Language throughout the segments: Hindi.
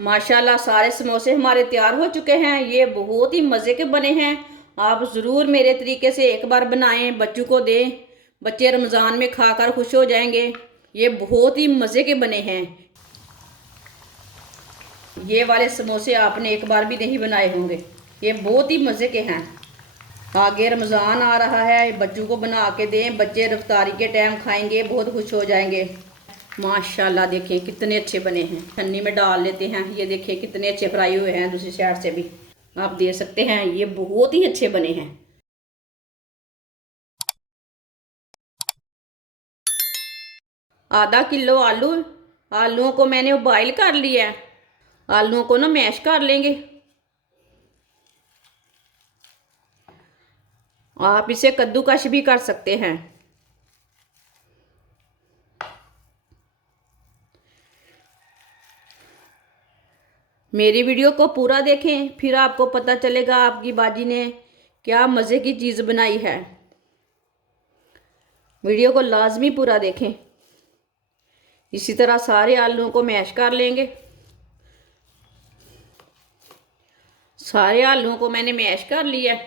माशाल्लाह सारे समोसे हमारे तैयार हो चुके हैं। ये बहुत ही मज़े के बने हैं। आप ज़रूर मेरे तरीके से एक बार बनाएं, बच्चों को दें। बच्चे रमज़ान में खाकर खुश हो जाएंगे। ये बहुत ही मज़े के बने हैं। ये वाले समोसे आपने एक बार भी नहीं बनाए होंगे। ये बहुत ही मज़े के हैं। आगे रमज़ान आ रहा है, बच्चों को बना के दें। बच्चे रफ्तारी के टाइम खाएंगे, बहुत खुश हो जाएंगे। माशाल्लाह देखें कितने अच्छे बने हैं। छन्नी में डाल लेते हैं। ये देखें कितने अच्छे फ्राई हुए हैं। दूसरी साइड से भी आप देख सकते हैं, ये बहुत ही अच्छे बने हैं। आधा किलो आलू, आलूओं को मैंने बॉईल कर लिया है। आलूओं को ना मैश कर लेंगे। आप इसे कद्दूकश भी कर सकते हैं। मेरी वीडियो को पूरा देखें, फिर आपको पता चलेगा आपकी बाजी ने क्या मज़े की चीज़ बनाई है। वीडियो को लाजमी पूरा देखें। इसी तरह सारे आलूओं को मैश कर लेंगे। सारे आलूओं को मैंने मैश कर लिया।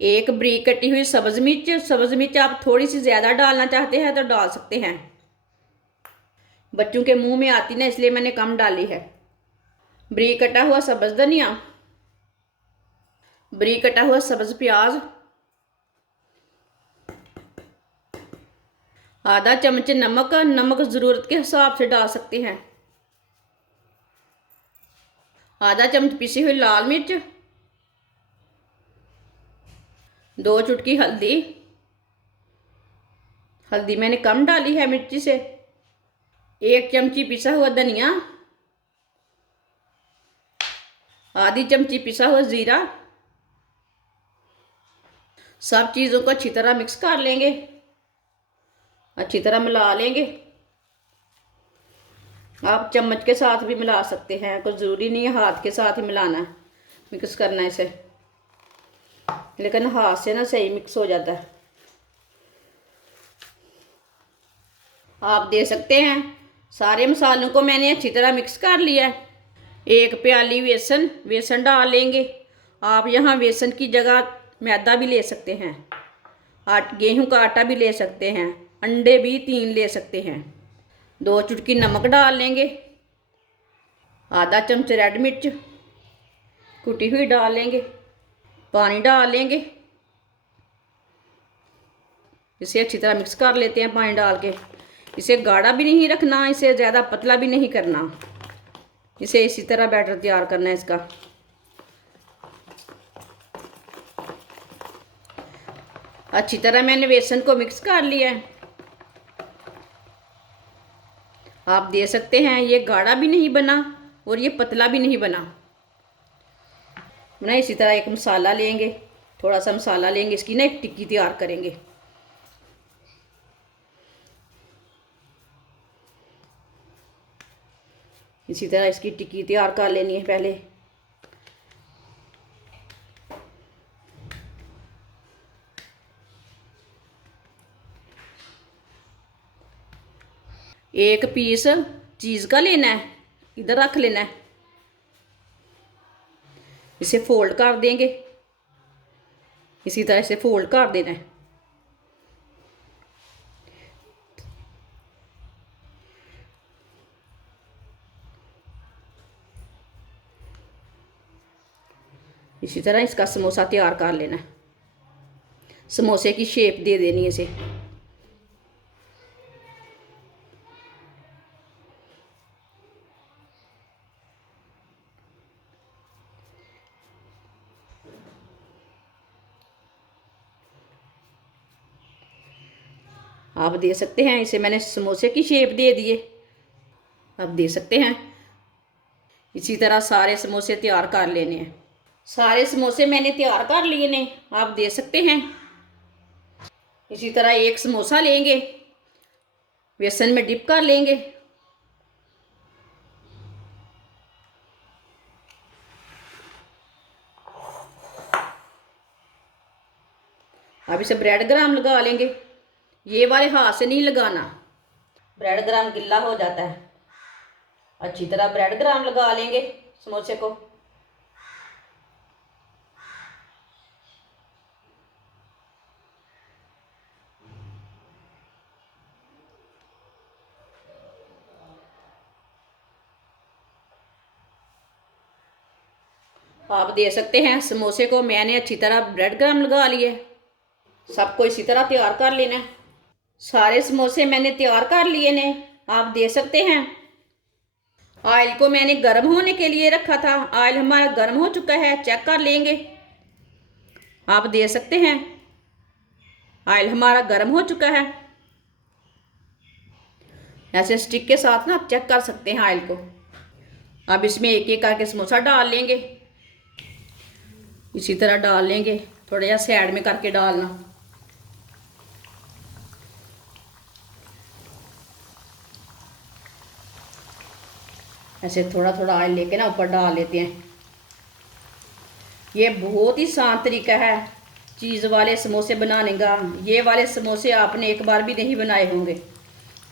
एक बरीक कटी हुई सब्ज़ मिर्च आप थोड़ी सी ज़्यादा डालना चाहते हैं तो डाल सकते हैं। बच्चों के मुंह में आती ना, इसलिए मैंने कम डाली है। बरीक कटा हुआ सब्ज़ धनिया, बरीक कटा हुआ सब्ज़ प्याज, आधा चम्मच नमक। नमक ज़रूरत के हिसाब से डाल सकते हैं। आधा चम्मच पिसी हुई लाल मिर्च, 2 चुटकी हल्दी। हल्दी मैंने कम डाली है मिर्ची से। 1 चमची पिसा हुआ धनिया, आधी चमची पिसा हुआ ज़ीरा। सब चीज़ों को अच्छी तरह मिक्स कर लेंगे, अच्छी तरह मिला लेंगे। आप चम्मच के साथ भी मिला सकते हैं, कुछ ज़रूरी नहीं है हाथ के साथ ही मिलाना है, मिक्स करना है इसे। लेकिन हाथ से ना सही मिक्स हो जाता है। आप देख सकते हैं सारे मसालों को मैंने अच्छी तरह मिक्स कर लिया है। 1 प्याली बेसन डाल लेंगे। आप यहाँ बेसन की जगह मैदा भी ले सकते हैं, गेहूं का आटा भी ले सकते हैं, अंडे भी 3 ले सकते हैं। 2 चुटकी नमक डाल लेंगे। आधा चम्मच रेड मिर्च कुटी हुई डाल लेंगे। पानी डाल लेंगे। इसे अच्छी तरह मिक्स कर लेते हैं पानी डाल के। इसे गाढ़ा भी नहीं रखना, इसे ज़्यादा पतला भी नहीं करना। इसे इसी तरह बैटर तैयार करना है इसका। अच्छी तरह मैंने बेसन को मिक्स कर लिया है। आप देख सकते हैं ये गाढ़ा भी नहीं बना और ये पतला भी नहीं बना। ना इसी तरह एक मसाला लेंगे, थोड़ा सा मसाला लेंगे, इसकी ना एक टिक्की तैयार करेंगे। इसी तरह इसकी टिक्की तैयार कर लेनी है पहले। एक पीस चीज़ का लेना है, इधर रख लेना है। इसे फोल्ड कर देंगे, इसी तरह से फोल्ड कर देना है। इसी तरह इसका समोसा तैयार कर लेना है। समोसे की शेप दे देनी है इसे। आप दे सकते हैं, इसे मैंने समोसे की शेप दे दिए। आप दे सकते हैं। इसी तरह सारे समोसे तैयार कर लेने हैं। सारे समोसे मैंने तैयार कर लिए ने, आप दे सकते हैं। इसी तरह एक समोसा लेंगे, बेसन में डिप कर लेंगे। अब इसे ब्रेड ग्राम लगा लेंगे। ये वाले हाथ से नहीं लगाना, ब्रेड ग्राम गिल्ला हो जाता है। अच्छी तरह ब्रेड क्रम्ब लगा लेंगे समोसे को। आप दे सकते हैं समोसे को मैंने अच्छी तरह ब्रेड क्रम्ब लगा लिए। सबको इसी तरह तैयार कर लेना है। सारे समोसे मैंने तैयार कर लिए ने, आप दे सकते हैं। ऑयल को मैंने गर्म होने के लिए रखा था। ऑयल हमारा गर्म हो चुका है, चेक कर लेंगे। आप दे सकते हैं ऑयल हमारा गर्म हो चुका है। ऐसे स्टिक के साथ ना आप चेक कर सकते हैं ऑयल को। अब इसमें एक एक करके समोसा डाल लेंगे। इसी तरह डाल लेंगे, थोड़ा सा साइड में करके डालना। ऐसे थोड़ा थोड़ा ऑयल लेके ना ऊपर डाल लेते हैं। ये बहुत ही आसान तरीका है चीज़ वाले समोसे बनाने का। ये वाले समोसे आपने एक बार भी नहीं बनाए होंगे।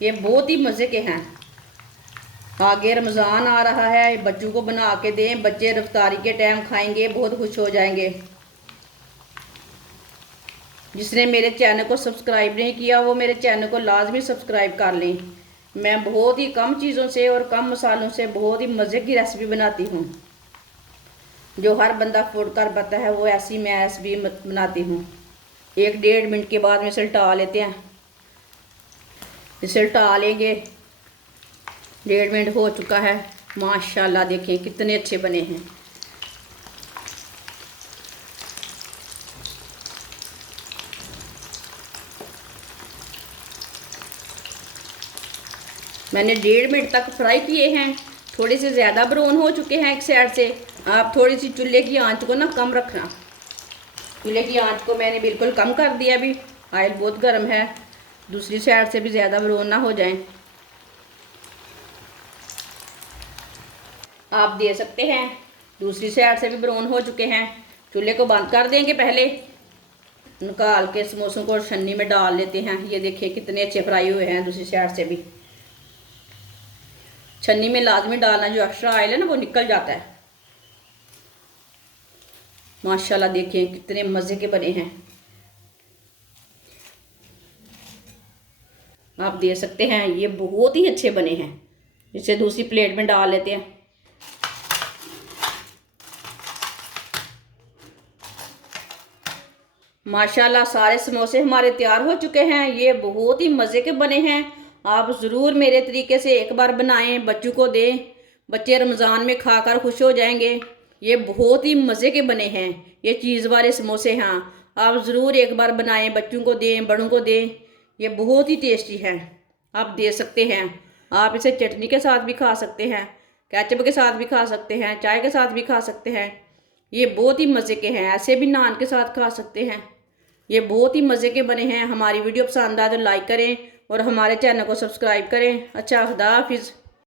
ये बहुत ही मज़े के हैं। आगे रमज़ान आ रहा है, बच्चों को बना के दें, बच्चे इफ्तारी के टाइम खाएंगे, बहुत खुश हो जाएंगे। जिसने मेरे चैनल को सब्सक्राइब नहीं किया वो मेरे चैनल को लाजमी सब्सक्राइब कर लें। मैं बहुत ही कम चीज़ों से और कम मसालों से बहुत ही मज़े की रेसिपी बनाती हूँ। जो हर बंदा अफोर्ड कर पाता है वो ऐसी मैं रेसिपी बनाती हूँ। 1-1.5 मिनट के बाद में इसे उल्टा लेते हैं। इसे उल्टा लेंगे। 1.5 मिनट हो चुका है। माशाल्लाह देखिए कितने अच्छे बने हैं। मैंने 1.5 मिनट तक फ्राई किए हैं। थोड़े से ज़्यादा ब्राउन हो चुके हैं एक साइड से। आप थोड़ी सी चूल्हे की आंच को ना कम रखना। चूल्हे की आंच को मैंने बिल्कुल कम कर दिया। अभी ऑयल बहुत गर्म है, दूसरी साइड से भी ज़्यादा ब्राउन ना हो जाए। आप दे सकते हैं दूसरी साइड से भी ब्राउन हो चुके हैं। चूल्हे को बंद कर देंगे। पहले निकाल के समोसों को छन्नी में डाल लेते हैं। ये देखिए कितने अच्छे फ्राई हुए हैं। दूसरी साइड से भी छन्नी में लाजमी डालना, जो एक्स्ट्रा ऑयल है ना वो निकल जाता है। माशाल्लाह देखिए कितने मज़े के बने हैं। आप दे सकते हैं ये बहुत ही अच्छे बने हैं। इसे दूसरी प्लेट में डाल लेते हैं। माशाल्लाह सारे समोसे हमारे तैयार हो चुके हैं। ये बहुत ही मज़े के बने हैं। आप ज़रूर मेरे तरीके से एक बार बनाएं, बच्चों को दें। बच्चे रमज़ान में खाकर खुश हो जाएंगे। ये बहुत ही मज़े के बने हैं। ये चीज़ वाले समोसे हैं। आप ज़रूर एक बार बनाएं, बच्चों को दें, बड़ों को दें। ये बहुत ही टेस्टी है। आप दे सकते हैं। आप इसे चटनी के साथ भी खा सकते हैं, केचप के साथ भी खा सकते हैं, चाय के साथ भी खा सकते हैं। ये बहुत ही मज़े के हैं। ऐसे भी नान के साथ खा सकते हैं। ये बहुत ही मज़े के बने हैं। हमारी वीडियो पसंद आए तो लाइक करें और हमारे चैनल को सब्सक्राइब करें। अच्छा, खुदा हाफिज़।